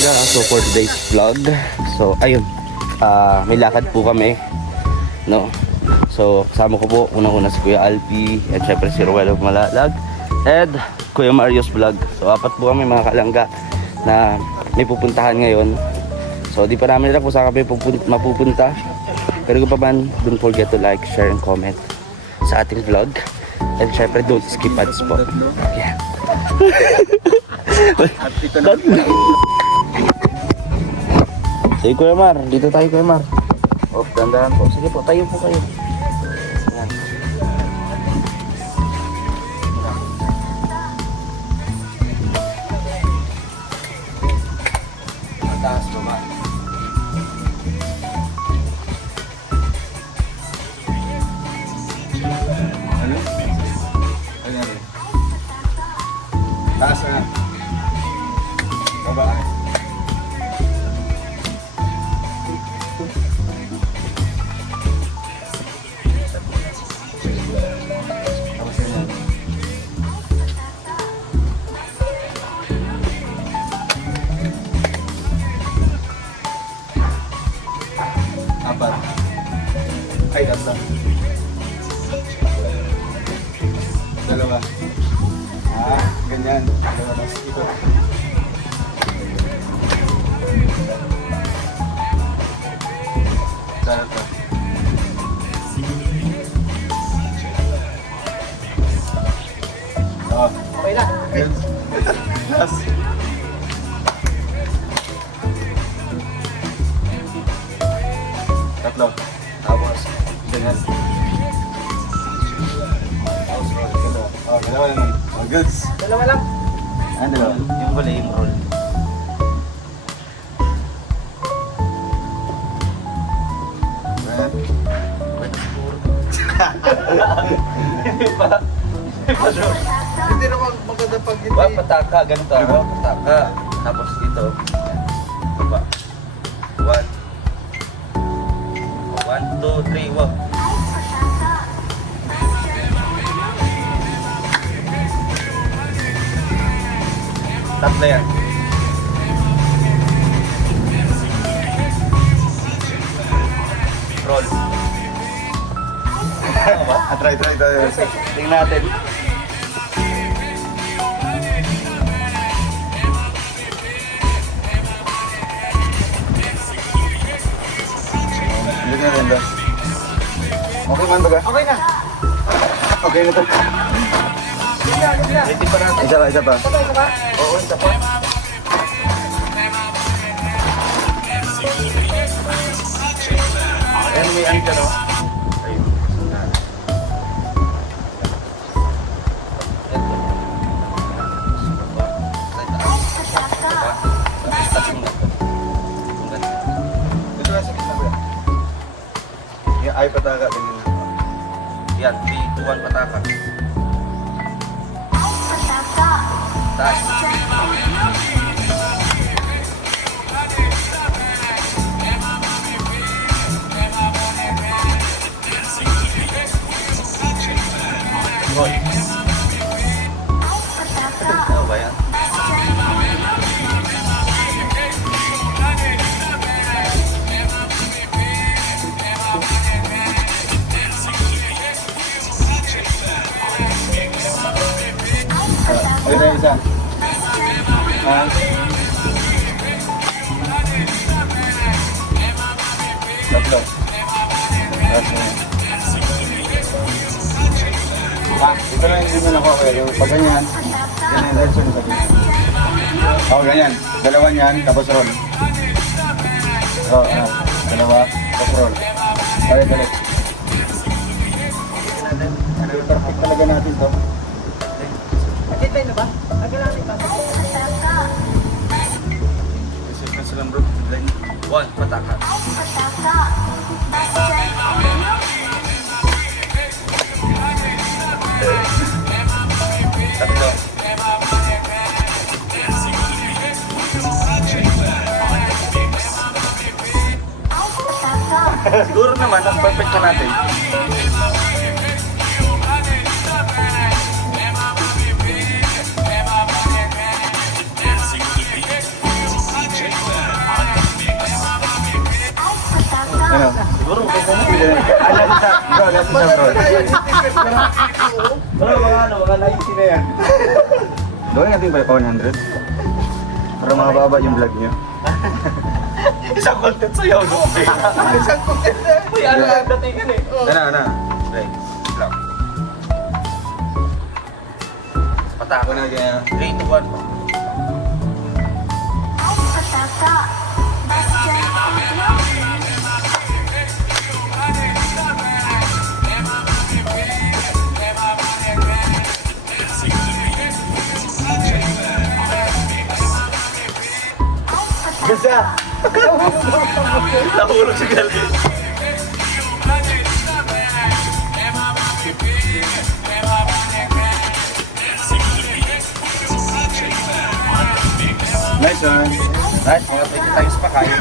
Kalangga. So for today's vlog, so ayun, may lakad po kami, no? So kasama ko po unang-una si Kuya Alpi, at syempre si Ruel of Malalag, and Kuya Mario's vlog. So apat po kami mga kalangga na may pupuntahan ngayon. So di pa namin nila kung saan kami mapupunta, pero kung pa man, don't forget to like, share, and comment sa ating vlog. And syempre don't skip ads po. Yeah. At ito na. Sige Kuya Mar, dito tayo Kuya Mar. Oh, dandahan po. Sige po, tayo po kayo. Yan. Mataas naman. Ano? Ano yan? Taas na. Baba. Tapos yan. Apat. Ay, tatlo. Dalawa. Ganyan. Dalawa. Tapos ito. Sana to. Oh. Okay na. Good. Tapos. Tatlo. Tapos. Ganyan. Tapos. Dalawa. Oh, dalawa naman. Oh, goods. Dalawa lang. Ano dalawa? Yung pala yung roll. Hindi naman maganda pag hindi. Ba, pataka, ganito ako. Pataka. Tapos dito. Baba. 1, 2, 3, wag. Tatlo yan. Roll. Ano ba? Try. Tingnan natin. Hindi na rin ba? Okay man ba ka? Okay na. Okay na to. Ready pa natin. Isa pa. Patay ka ba? Oo, isa pa. Ayan, may ano ka, no? Ayun. Dito na sa gitna ko yan. Yung ay pataka. Ganyan. Yan, 3, 2, 1, pataka. Taas. Roll. Ano ba yan? Ayun na yung isa. Tatlo. Tapos na. Ito na yung naman ako. Yung pag ganyan. Ganyan, let's yun sa gitna. Oh, ganyan. Dalawa niyan, tapos roll. Oh, dalawa, tapos roll. Balik. Perfect talaga natin to. Nakitay na ba? Nagalanin ka. Sequence lang bro. 1, pataka. Tatlo. Siguro naman, ang perfect na natin. Bro, nasa siya bro. Bro, mga 90 na yan. Gawin natin ba 100? Para mababa yung vlog niyo. Isang content sa'yo, no? Isang content na. Uy, ano ang datingan eh? Ano? Okay, vlog. Patako na kaya. 3 to 1 pa. Gasa! Nahulog si Galvin. Nice one. Nice, mga 20 times pa kayo.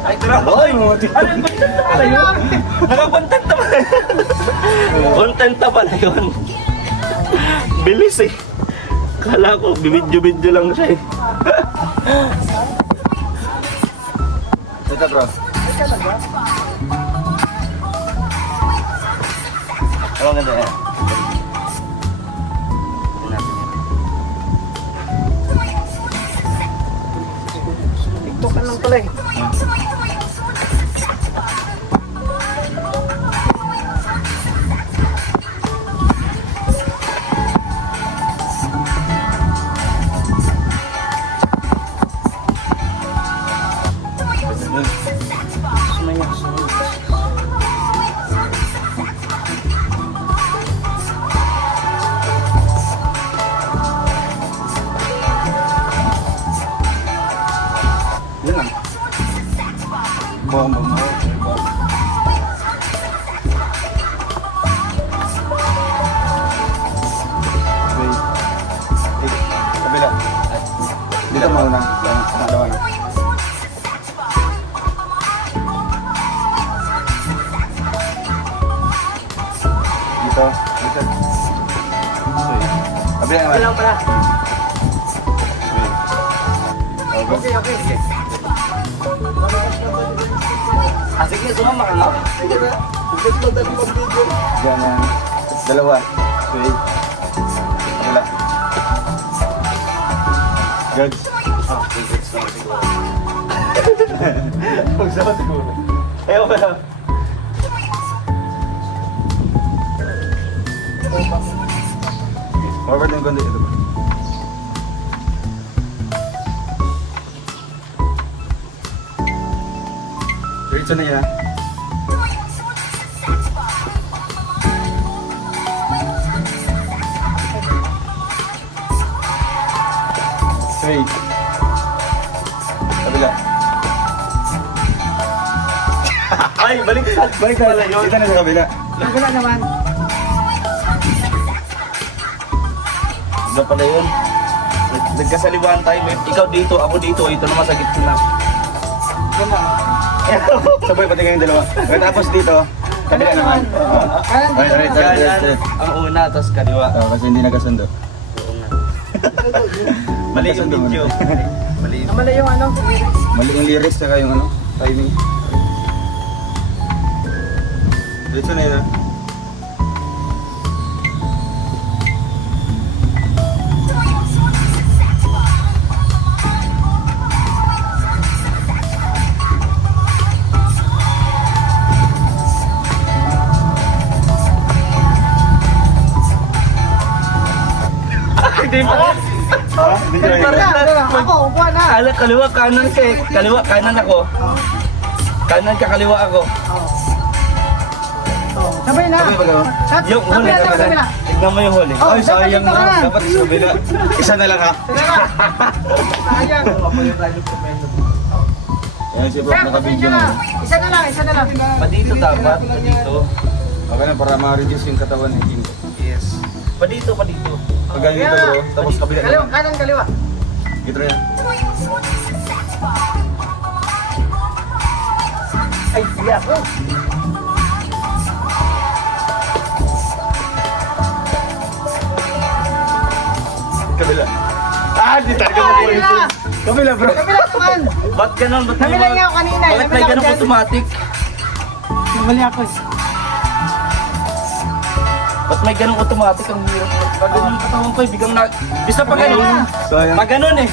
Ay, tara. Ay, mga Ano yung content na pala yun? Nakakontent na pala. Content na pala yun. Bilis eh. Kala ko, bibidyo-bidyo lang siya eh. Ito bro. Ano ganda yan? TikTok ka lang pala eh. Yun lang. Bomba mo. Wait. Kabila. Dito mauna. Pangalawa na. Dito. Dito. Wait. Kabila naman. Ilang pala. Wait. Okay. Okay, okay. Okay. Ah, sige, sumama ka nga. Sige na. Huwag mo dali mag-video. Diyan yan. Dalawa. Wait. Wala. Good. Ah, tickets naman siguro. Magsama siguro. Ayaw ba lang? Forward ng kundi. Ito. Diretso na yun ha. Straight. Kabila. Ay, balik ka. Balik ka na yun. Dito na sa kabila. Wala naman. Iba pala yun. Nagkasaliwaan tayo. Ikaw dito, ako dito. Ito naman sa gitna. Yan na. Sabay pati kayong dalawa. Pagkatapos dito, kabila naman. Kanan Right, right, dito. right. Kanan, ang una, tapos kaliwa. Kasi hindi nagkasundo. Oo nga. Mali yung video. Mali yung Namala yung ano. Mali yung lyrics tsaka yung ano, timing. Diretso na yun ha. Hindi pa rin. Hindi Hindi pa rin. Ako, upuan na. Kaliwa, kanan ka eh. Kaliwa, kanan ako. Kanan ka, kaliwa ako. Sabay na. Sabay ba gawin? Yung huli, Sabay na. tignan mo yung huli. Oh, Ay, dapat sayang dito ka na. na. Dapat sa kabila. Isa na lang ha. Sayang. Yan si Bob, Sir, naka-video pasensya na. na. Isa na lang, isa na lang. Padito dapat, padito. Okay na, para ma-reduce yung katawan ni King. Yes. Padito, padito. Pag ganito bro, tapos kabila Kaliwa, naman. kanan, kaliwa. Gito na yan. Ay, hindi ako. Kabila. Ay, di talaga mo po ito. Kabila bro. Kabila naman. Ba't ganun? Ba't Namili may niya ako kanina. Bakit may Namili ako ganun dyan. automatic? Namili ako. Ba't may ganun automatic? Ang hirap. Pag ganun yung katawan ko, bigang na... Bisa pa ganun. Sayang. Pag ganun eh.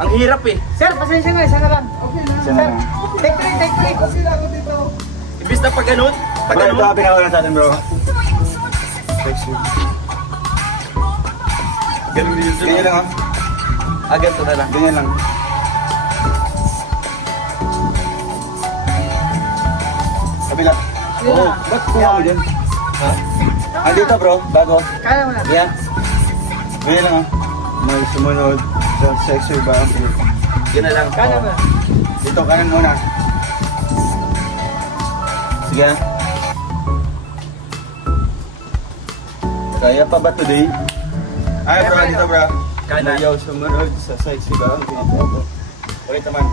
Ang hirap eh. Sir, pasensya na. Isa na lang. Okay na. Isa na lang. Take three, take three. Okay lang ako dito. Ibis na pag ganun. Pag Bro, ganun. ito ang pinakauna sa atin bro. Sexy. Ganun din yun. Ganyan lang ah. Ah, ganito na lang. Ganyan lang. Kabila. Oo. Ba't kuha mo dyan? Ha? Andito bro, bago. Kaya mo na. Yan. Ganyan lang ah. May sumunod sa sexy ba? Yun na lang. Kaya mo na. Dito, kanan muna. Sige. Kaya pa ba today? Ay bro, dito bro. Kanan. Ayaw sumunod sa sexy ba? Ulit naman.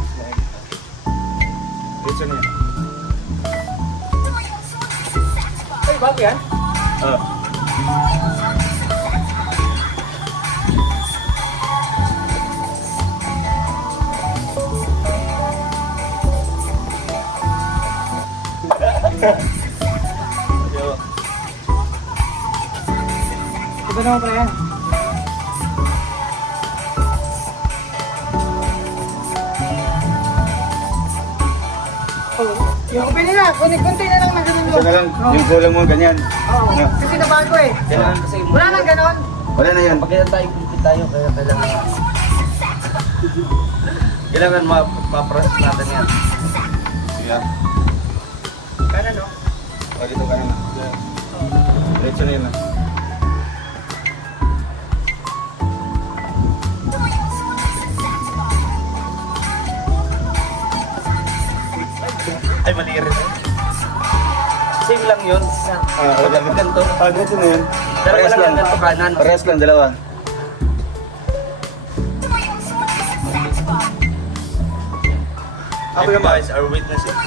Dito niya. Ay, bago yan? Ah. Ito naman pa yan. Oh, yung pili na. Kunti na lang na ganun Isa na lang. Yung kulang mo, ganyan. Oo. No. Kasi nabago eh. Kailangan kasi... Wala nang ganon. Wala na yan. Pag kailan tayo, kumpi tayo, kaya kailangan... Kailangan ma-process natin yan. Sige. Kanan no? O, dito ka na. Diretso na yun ah. Ay, mali rin. Same lang yun. wala. Ganito. Ah, diretso na yun. Pero wala lang ganito kanan. Parehas lang, dalawa. Ako yung guys are witnessing.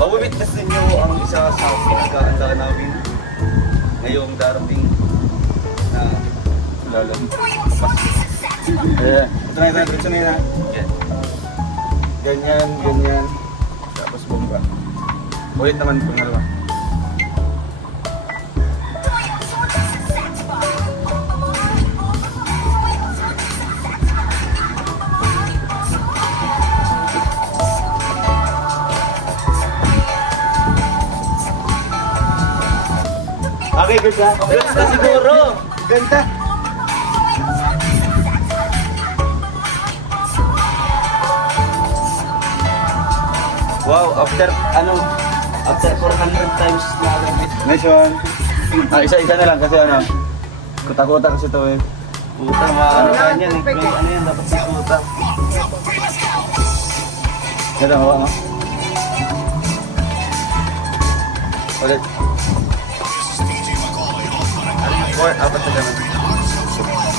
Mawi-witness ninyo ang isa sa pinagkakanda namin ngayong darating na Lalam. Ayan. Ito na yun, diretso na yun ah. yan. Ganyan, ganyan. Tapos bomba. Ulit naman itong dalawa. Okay, good na. Relax na siguro. Ganda. Wow, after 400 times na agad. Nice one. Ah, isa-isa na lang kasi ano. Kuta-kuta kasi ito eh. Puta, ano yan eh. May ano yan, dapat sa puta. Ganda, hawa mo. Ulit. Ano yung 4? Apat na ganun.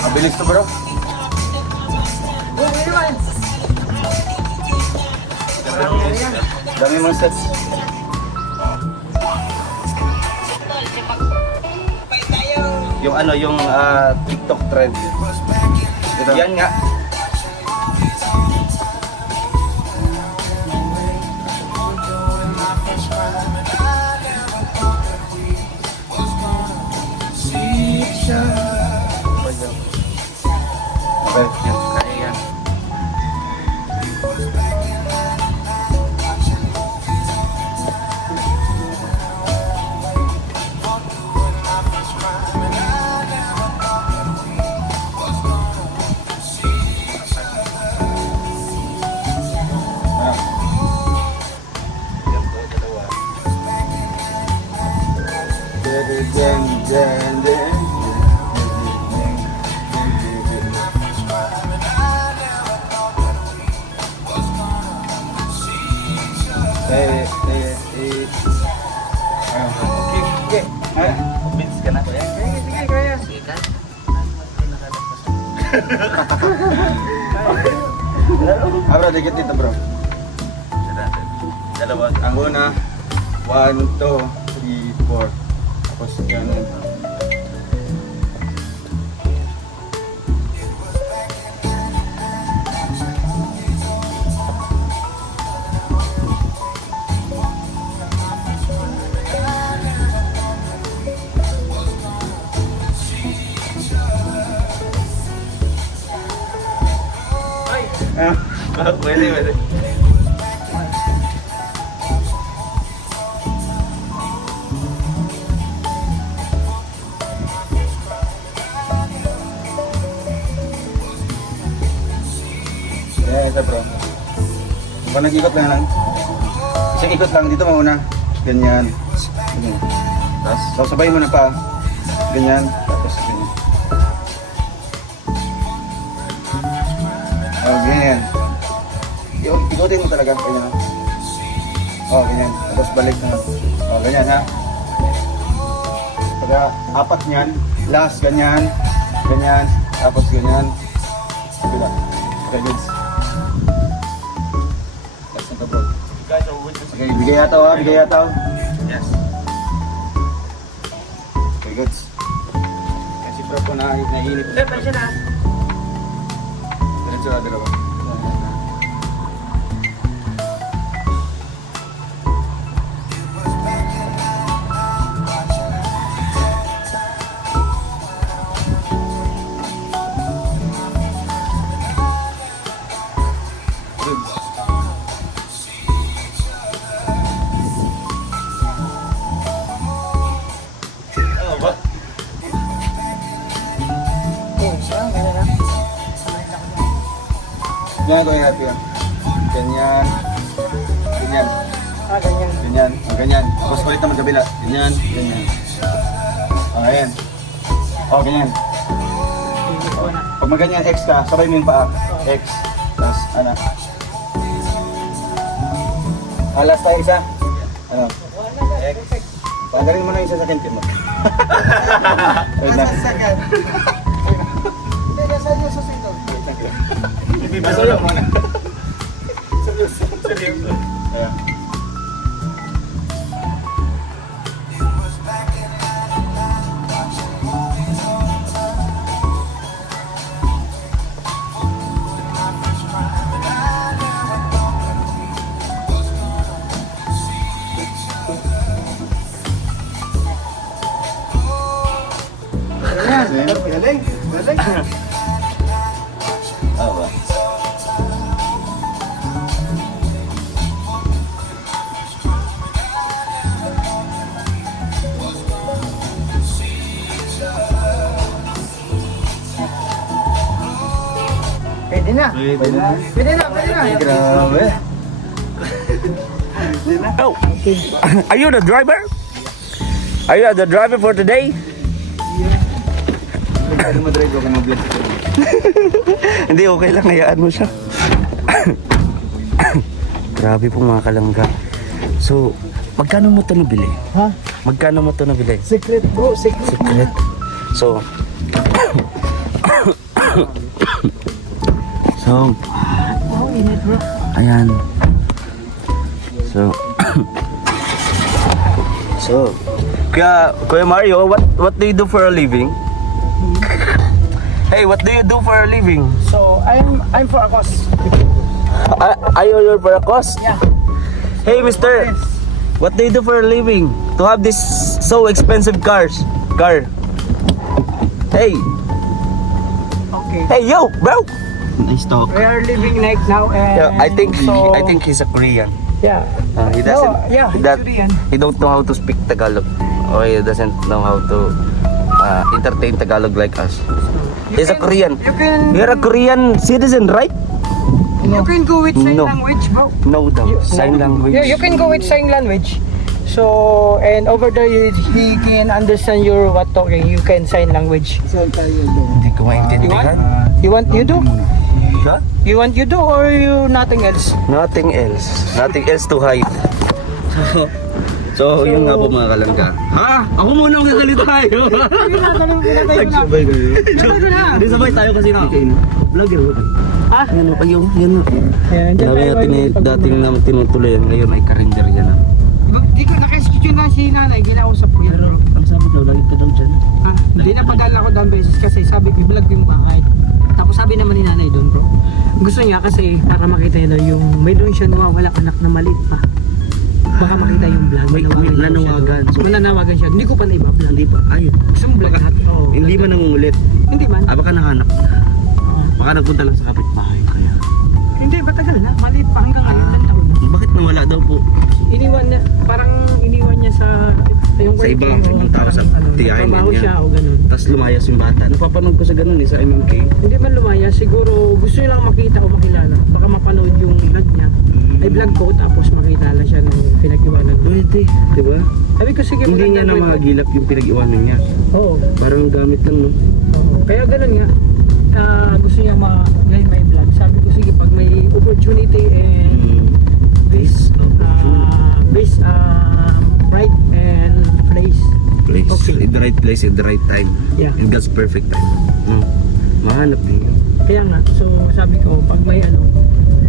Mabilis to bro. Oo, yun naman. Dami mong steps. Yung ano, yung TikTok trend. Ito. Yan nga. Okay. Yan, kaya yan. Ah. Yan to, dalawa. Dun, dun, dun. Okay. Ah. Convince ka na to yan. Sige, sige, kaya. Sige ka. Ah bro, dikit dito bro. Dalawa. Ang una, 1, 2, 3, 4. Tapos yan. Pwede. Yeah, ito bro. Pag nag-ikot lang. Isang ikot lang dito mauna. Ganyan. Ganyan. Tapos sabay mo na pa. Ganyan. Tapos ganyan. Oh, ganyan. Ikutin mo talaga. Ganyan. Oh, ganyan. Tapos balik na. Oh, ganyan ha. Pagka apat niyan. Last, ganyan. Ganyan. Tapos ganyan. Diba? Okay, goods. Last na to bro. Okay, bigay yataw ha. Bigay yataw. Yes. Okay, goods. Kasi bro po naiinip. Sir, pasya na. Diretso na dalawa. Goods. Oh, gano'n lang. Ganyan ko yung happy yan. Ganyan. Ganyan. Ganyan. Ganyan. Oh, ganyan. Tapos ulit naman kabila. Ganyan. Ganyan. Oh, ayan. Oh, ganyan. Pag maganyan X ka, sabay mo yung paa. X. Tapos, ano. Last tayo isa. Ano? X. Pagaling mo na isa sa kentin mo. Wait lang. second. Hindi, nasa yung susunod. Masulong mo na. Seryoso. Ayan. Galing. Galing. Oo ba? Pwede na. Pwede na. Pwede na. Grabe. Oh, are you the driver? Are you the driver for today? Pwede mo drive ko mag-vlog. Hindi, okay lang. Hayaan mo siya. Grabe po mga kalangga. So, magkano mo ito nabili? Ha? Magkano mo ito nabili? Secret bro, secret. Secret. So, Oh, init bro. ayan. So, Kuya Mario, what do you do for a living? Hey, what do you do for a living? So, I'm for a cause. Are you for a cause? Yeah. Hey, mister, Yes. what do you do for a living? To have this so expensive car. Hey, Okay. hey, yo, bro. Nice talk. We are living like now and Yeah, I think so, he's a Korean. yeah. He doesn't. No, yeah, he's Korean. He don't know how to speak Tagalog, or he doesn't know how to entertain Tagalog like us. He's a Korean. You can You're a Korean citizen, right? you can go with sign No. language, bro. No, daw. Sign language. You can go with sign language. So, and over there, he can understand your what talking. You can sign language. Hindi ko maintindihan. You do? Ha? You do or you nothing else? Nothing else. Nothing else to hide. So, yun nga po mga kalangga. Ha? Ako muna ang gagalito tayo. Nagsabay ko yun. Hindi sabay tayo kasi na. Vlogger ba? Ah? Yan o, ayun, yan o. Ayan, dyan Sabi tayo natin dating namin tinutuloy, ngayon ay karinder yan na. Di ko naka-execute na si nanay, ginausap ko yan bro. Ang sabi daw, lagi ka daw dyan. Ah, hindi na padala ko doon beses kasi sabi ko, i-vlog ko yung bahay. Tapos sabi naman ni nanay doon bro, gusto niya kasi para makita niya daw yung may doon siya nawawalang anak na maliit pa. Baka makita yung vlog. May nanawagan. So, nanawagan siya. Hindi ko pa na-iba vlog. Hindi pa, ayun. Gusto mo vlog natin? Oo. Hindi man nangungulit. Hindi man. Baka nahanap. Baka nagpunta lang sa kapitbahay. Kaya, Hindi, matagal na. Maliit pa hanggang ngayon lang taon. Bakit nawala daw po? Iniwan niya, parang iniwan niya sa yung Sa ibang tao sa tiyahin trabaho niya. siya o ganun. Tapos lumayas yung bata. Napapanood ko sa ganun sa MMK. Hindi man lumaya, siguro gusto niya lang makita o makilala. Baka mapanood yung vlog niya. Ay vlog ko, tapos makilala siya ng pinag-iwanan. Pwede, di ba? Sabi ko, sige, Hindi niya na magandang kwento. magilap yung pinag-iwanan niya. Oo. Parang gamit lang, no? Oo. Kaya ganun nga. Gusto niya ma-gain my vlog. Sabi ko, sige, pag may opportunity and this right and place. Place. Okay. In the right place, in the right time. Yeah. In God's perfect time. Mahanap din yun. Kaya nga, so sabi ko, pag may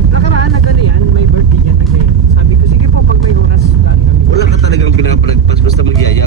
nakaraan na gano'n yan, may birthday yan. Sabi ko, sige po, pag may oras, daan kami. Wala ka talagang pinapalagpas basta magyaya.